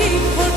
幸福。